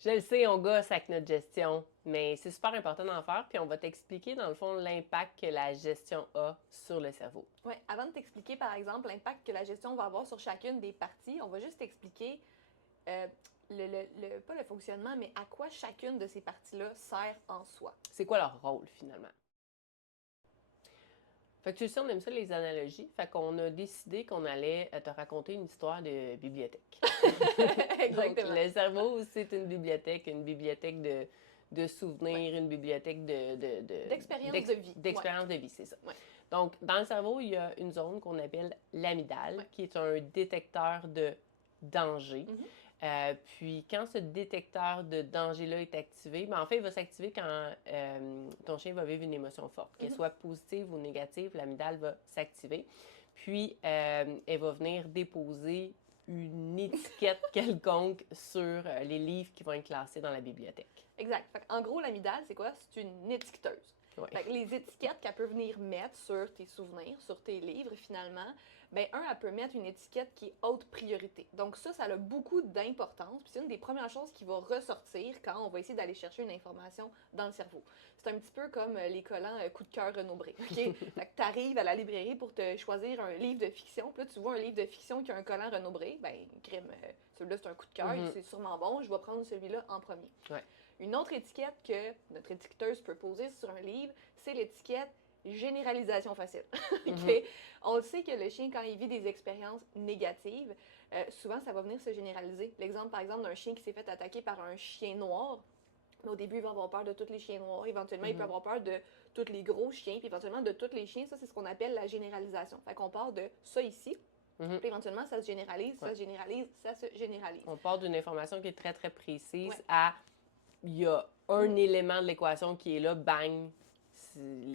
Je le sais, on gosse avec notre gestion, mais c'est super important d'en faire, puis on va t'expliquer dans le fond l'impact que la gestion a sur le cerveau. Oui, avant de t'expliquer par exemple l'impact que la gestion va avoir sur chacune des parties, on va juste t'expliquer euh, pas le fonctionnement, mais à quoi chacune de ces parties-là sert en soi. C'est quoi leur rôle finalement? Fait que tu sais, on aime ça les analogies, fait qu'on a décidé qu'on allait te raconter une histoire de bibliothèque. Donc, Exactement. le cerveau, c'est une bibliothèque de souvenirs, Ouais. une bibliothèque D'expérience de vie. d'expérience de vie, c'est ça. Ouais. Donc, dans le cerveau, il y a une zone qu'on appelle l'amygdale, Ouais. qui est un détecteur de danger. Mhm. Puis, quand ce détecteur de danger-là est activé, ben, en fait, il va s'activer quand ton chien va vivre une émotion forte. Qu'elle soit positive ou négative, l'amygdale va s'activer. Puis, elle va venir déposer une étiquette quelconque sur les livres qui vont être classés dans la bibliothèque. Exact. En gros, l'amygdale, c'est quoi? C'est une étiqueteuse. Ouais. Fait que les étiquettes qu'elle peut venir mettre sur tes souvenirs, sur tes livres, finalement, ben elle peut mettre une étiquette qui est haute priorité. Donc ça a beaucoup d'importance. Puis c'est une des premières choses qui va ressortir quand on va essayer d'aller chercher une information dans le cerveau. C'est un petit peu comme les collants coup de cœur Renaud-Bré. OK? Fait que tu arrives à la librairie pour te choisir un livre de fiction. Puis là, tu vois un livre de fiction qui a un collant Renaud-Bré. Ben, crime, celui-là, c'est un coup de cœur. C'est sûrement bon. Je vais prendre celui-là en premier. Ouais. Une autre étiquette que notre étiqueteuse peut poser sur un livre, c'est l'étiquette généralisation facile. Okay? On le sait que le chien, quand il vit des expériences négatives, souvent ça va venir se généraliser. L'exemple, par exemple, d'un chien qui s'est fait attaquer par un chien noir. Au début, il va avoir peur de tous les chiens noirs. Éventuellement, il peut avoir peur de tous les gros chiens. Puis éventuellement, de tous les chiens. Ça, c'est ce qu'on appelle la généralisation. Fait qu'on part de ça ici. Puis éventuellement, ça se généralise, ça se généralise, ça se généralise. On part d'une information qui est très, très précise Ouais. à il y a un élément de l'équation qui est là, bang,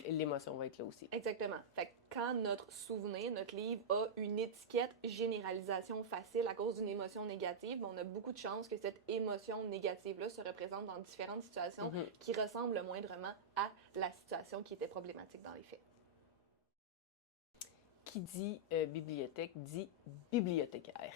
l'émotion va être là aussi. Exactement. Fait que quand notre souvenir, notre livre a une étiquette généralisation facile à cause d'une émotion négative, on a beaucoup de chances que cette émotion négative-là se représente dans différentes situations qui ressemblent moindrement à la situation qui était problématique dans les faits. Qui dit bibliothèque dit bibliothécaire.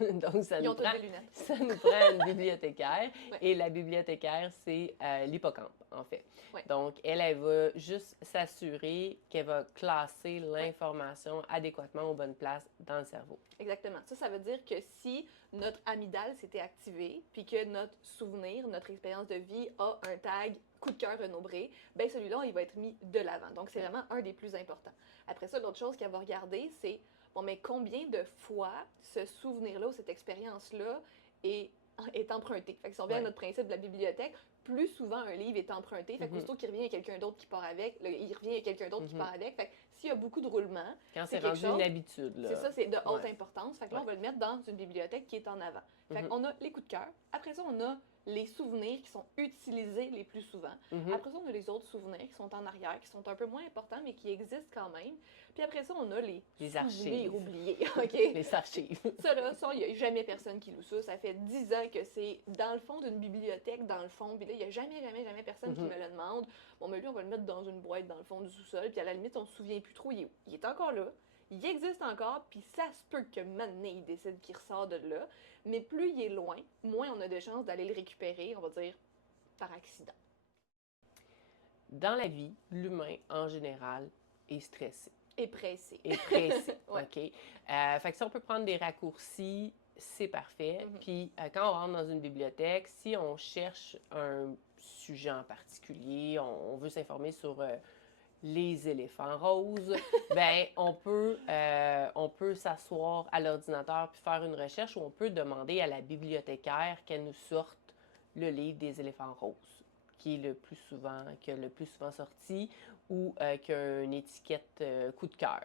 Donc, ça Ils nous, ont toutes prend, des lunettes. ça nous prend une bibliothécaire. Ouais. Et la bibliothécaire, c'est l'hippocampe, en fait. Ouais. Donc, elle va juste s'assurer qu'elle va classer l'information adéquatement aux bonnes places dans le cerveau. Exactement. Ça veut dire que si notre amygdale s'était activée, puis que notre souvenir, notre expérience de vie a un tag coup de cœur Renaud-Bré, ben celui-là, il va être mis de l'avant. Donc, c'est vraiment un des plus importants. Après ça, l'autre chose qu'elle va regarder, c'est, bon, mais combien de fois ce souvenir-là ou cette expérience-là est emprunté. Fait que si on revient à notre principe de la bibliothèque, plus souvent un livre est emprunté. Fait qu'aussitôt qu'il revient, il y a quelqu'un d'autre qui part avec. Il revient, il y a quelqu'un d'autre qui part avec. Fait que s'il y a beaucoup de roulements, quand c'est rendu une habitude, là. C'est ça, c'est de haute importance. Fait que là, on va le mettre dans une bibliothèque qui est en avant. Fait qu'on a les coups de cœur. Après ça, on a les souvenirs qui sont utilisés les plus souvent. Après ça, on a les autres souvenirs qui sont en arrière, qui sont un peu moins importants, mais qui existent quand même. Puis après ça, on a les souvenirs archives. oubliés. OK? Les archives. Ça, là, il n'y a jamais personne qui loue ça. Ça fait 10 ans que c'est dans le fond d'une bibliothèque, dans le fond. Puis là, il n'y a jamais personne qui me le demande. Bon, mais lui, on va le mettre dans une boîte dans le fond du sous-sol. Puis à la limite, on ne se souvient plus trop. Il est encore là. Il existe encore, puis ça se peut que maintenant, il décide qu'il ressort de là. Mais plus il est loin, moins on a de chances d'aller le récupérer, on va dire, par accident. Dans la vie, l'humain, en général, est stressé. Et pressé. Et pressé, Ouais. OK? Fait que si on peut prendre des raccourcis, c'est parfait. Puis quand on rentre dans une bibliothèque, si on cherche un sujet en particulier, on veut s'informer sur les éléphants roses, ben on peut s'asseoir à l'ordinateur puis faire une recherche ou on peut demander à la bibliothécaire qu'elle nous sorte le livre des éléphants roses, qui a le plus souvent sorti ou qui a une étiquette coup de cœur.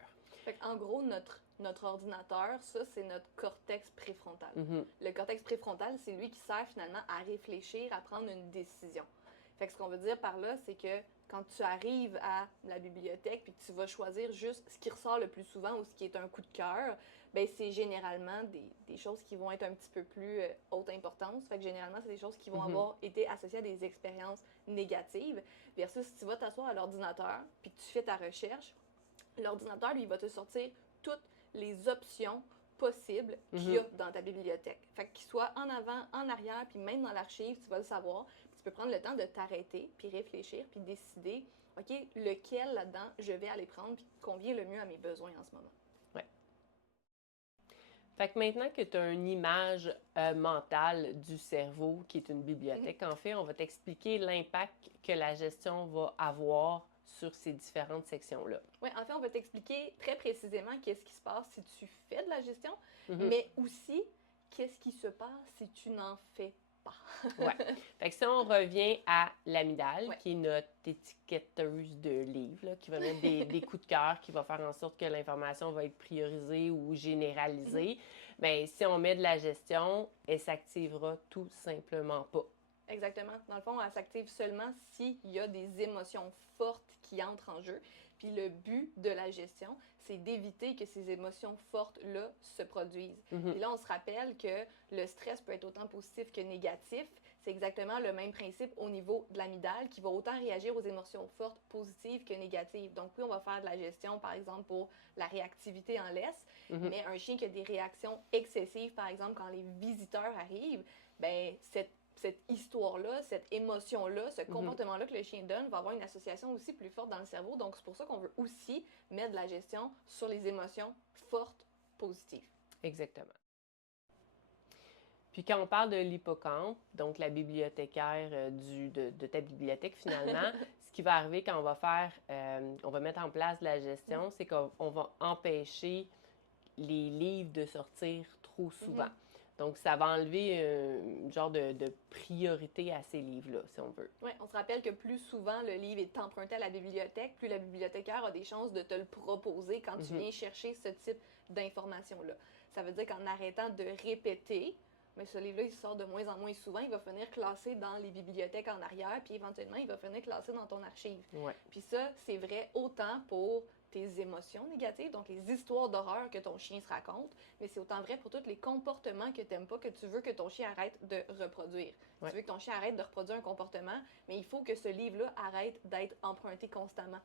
En gros, notre ordinateur, ça, c'est notre cortex préfrontal. Le cortex préfrontal, c'est lui qui sert finalement à réfléchir, à prendre une décision. Fait que ce qu'on veut dire par là, c'est que quand tu arrives à la bibliothèque puis que tu vas choisir juste ce qui ressort le plus souvent ou ce qui est un coup de cœur, ben c'est généralement des choses qui vont être un petit peu plus haute importance. Fait que généralement, c'est des choses qui vont avoir été associées à des expériences négatives. Versus si tu vas t'asseoir à l'ordinateur puis que tu fais ta recherche, l'ordinateur, lui, va te sortir toutes les options possibles qu'il y a dans ta bibliothèque. Fait qu'il soit en avant, en arrière, puis même dans l'archive, tu vas le savoir. Puis tu peux prendre le temps de t'arrêter, puis réfléchir, puis décider, OK, lequel là-dedans je vais aller prendre, puis convient le mieux à mes besoins en ce moment. Ouais. Fait que maintenant que tu as une image mentale du cerveau qui est une bibliothèque, en fait, on va t'expliquer l'impact que la gestion va avoir sur ces différentes sections-là. Oui, en fait, on va t'expliquer très précisément qu'est-ce qui se passe si tu fais de la gestion, mais aussi qu'est-ce qui se passe si tu n'en fais pas. Oui. Fait que si on revient à l'amygdale, qui est notre étiquetteuse de livres, là, qui va mettre des coups de cœur, qui va faire en sorte que l'information va être priorisée ou généralisée, bien, si on met de la gestion, elle s'activera tout simplement pas. Exactement. Dans le fond, elle s'active seulement s'il y a des émotions fortes qui entrent en jeu. Puis le but de la gestion, c'est d'éviter que ces émotions fortes-là se produisent. Puis là, on se rappelle que le stress peut être autant positif que négatif. C'est exactement le même principe au niveau de l'amygdale qui va autant réagir aux émotions fortes positives que négatives. Donc oui, on va faire de la gestion, par exemple, pour la réactivité en laisse, mais un chien qui a des réactions excessives, par exemple, quand les visiteurs arrivent, bien, cette histoire-là, cette émotion-là, ce comportement-là que le chien donne va avoir une association aussi plus forte dans le cerveau. Donc, c'est pour ça qu'on veut aussi mettre de la gestion sur les émotions fortes, positives. Exactement. Puis quand on parle de l'hippocampe, donc la bibliothécaire de ta bibliothèque finalement, ce qui va arriver quand on va mettre en place de la gestion, c'est qu'on va empêcher les livres de sortir trop souvent. Donc, ça va enlever un genre de priorité à ces livres-là, si on veut. Oui, on se rappelle que plus souvent le livre est emprunté à la bibliothèque, plus la bibliothécaire a des chances de te le proposer quand tu viens chercher ce type d'informations-là. Ça veut dire qu'en arrêtant de répéter, mais ce livre-là, il sort de moins en moins souvent, il va finir classé dans les bibliothèques en arrière, puis éventuellement, il va finir classé dans ton archive. Ouais. Puis ça, c'est vrai autant pour tes émotions négatives, donc les histoires d'horreur que ton chien se raconte, mais c'est autant vrai pour tous les comportements que tu n'aimes pas, que tu veux que ton chien arrête de reproduire. Ouais. Tu veux que ton chien arrête de reproduire un comportement, mais il faut que ce livre-là arrête d'être emprunté constamment.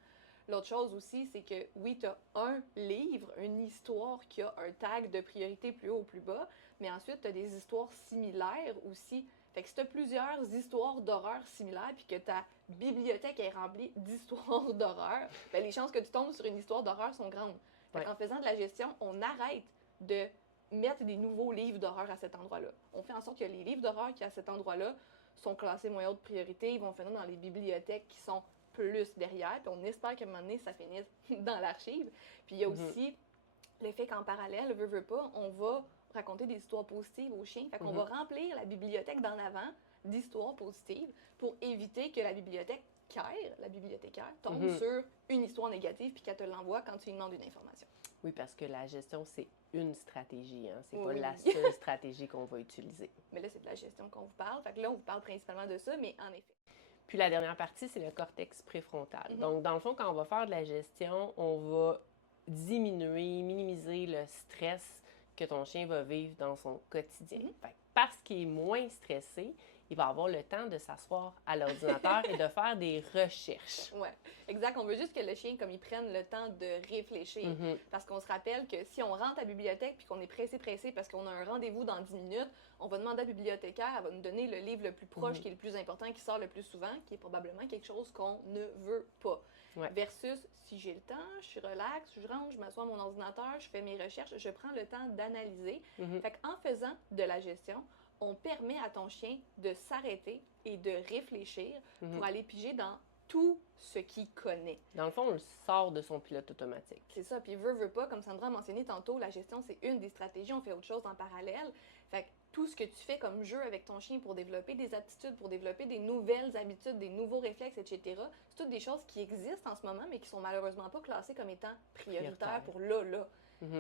L'autre chose aussi, c'est que oui, tu as un livre, une histoire qui a un tag de priorité plus haut ou plus bas, mais ensuite, tu as des histoires similaires aussi. Fait que si tu as plusieurs histoires d'horreur similaires puis que ta bibliothèque est remplie d'histoires d'horreur, bien, les chances que tu tombes sur une histoire d'horreur sont grandes. Fait qu'en faisant de la gestion, on arrête de mettre des nouveaux livres d'horreur à cet endroit-là. On fait en sorte que les livres d'horreur qui à cet endroit-là sont classés moins haute priorité, ils vont finir dans les bibliothèques qui sont plus derrière, puis on espère qu'à un moment donné, ça finisse dans l'archive. Puis il y a aussi le fait qu'en parallèle, veut pas, on va raconter des histoires positives aux chiens. Fait qu'on va remplir la bibliothèque d'en avant d'histoires positives pour éviter que la bibliothécaire tombe sur une histoire négative puis qu'elle te l'envoie quand tu lui demandes une information. Oui, parce que la gestion, c'est une stratégie, hein? C'est pas la seule stratégie qu'on va utiliser. Mais là, c'est de la gestion qu'on vous parle. Fait que là, on vous parle principalement de ça, mais en effet. Puis la dernière partie, c'est le cortex préfrontal. Donc, dans le fond, quand on va faire de la gestion, on va minimiser le stress que ton chien va vivre dans son quotidien. Fait que parce qu'il est moins stressé, il va avoir le temps de s'asseoir à l'ordinateur et de faire des recherches. Oui, exact. On veut juste que le chien, comme il prenne le temps de réfléchir. Parce qu'on se rappelle que si on rentre à la bibliothèque puis qu'on est pressé parce qu'on a un rendez-vous dans 10 minutes, on va demander à la bibliothécaire, elle va nous donner le livre le plus proche, qui est le plus important, qui sort le plus souvent, qui est probablement quelque chose qu'on ne veut pas. Versus, si j'ai le temps, je suis relax, je rentre, je m'assois à mon ordinateur, je fais mes recherches, je prends le temps d'analyser. Fait qu'en faisant de la gestion, on permet à ton chien de s'arrêter et de réfléchir pour aller piger dans tout ce qu'il connaît. Dans le fond, on le sort de son pilote automatique. C'est ça. Puis veut pas, comme Sandra a mentionné tantôt, la gestion, c'est une des stratégies. On fait autre chose en parallèle. Fait que tout ce que tu fais comme jeu avec ton chien pour développer des aptitudes, pour développer des nouvelles habitudes, des nouveaux réflexes, etc., c'est toutes des choses qui existent en ce moment, mais qui sont malheureusement pas classées comme étant prioritaires pour là.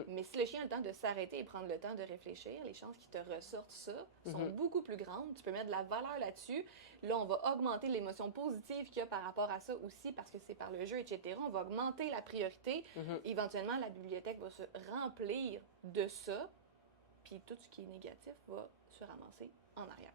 Mais si le chien a le temps de s'arrêter et prendre le temps de réfléchir, les chances qu'il te ressorte ça sont beaucoup plus grandes. Tu peux mettre de la valeur là-dessus. Là, on va augmenter l'émotion positive qu'il y a par rapport à ça aussi parce que c'est par le jeu, etc. On va augmenter la priorité. Éventuellement, la bibliothèque va se remplir de ça. Puis tout ce qui est négatif va se ramasser en arrière.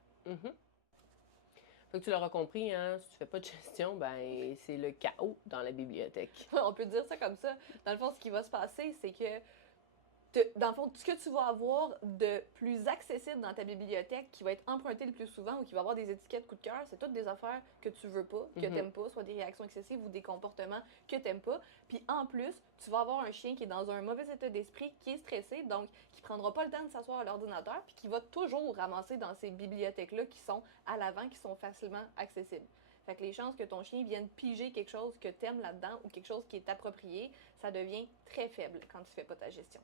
Fait que tu l'auras compris, hein, si tu fais pas de gestion, ben c'est le chaos dans la bibliothèque. On peut dire ça comme ça. Dans le fond, ce qui va se passer, c'est que dans le fond, ce que tu vas avoir de plus accessible dans ta bibliothèque, qui va être emprunté le plus souvent ou qui va avoir des étiquettes coup de cœur, c'est toutes des affaires que tu veux pas, que t'aimes pas, soit des réactions excessives ou des comportements que t'aimes pas. Puis en plus, tu vas avoir un chien qui est dans un mauvais état d'esprit, qui est stressé, donc qui prendra pas le temps de s'asseoir à l'ordinateur, puis qui va toujours ramasser dans ces bibliothèques-là qui sont à l'avant, qui sont facilement accessibles. Fait que les chances que ton chien vienne piger quelque chose que t'aimes là-dedans ou quelque chose qui est approprié, ça devient très faible quand tu fais pas ta gestion.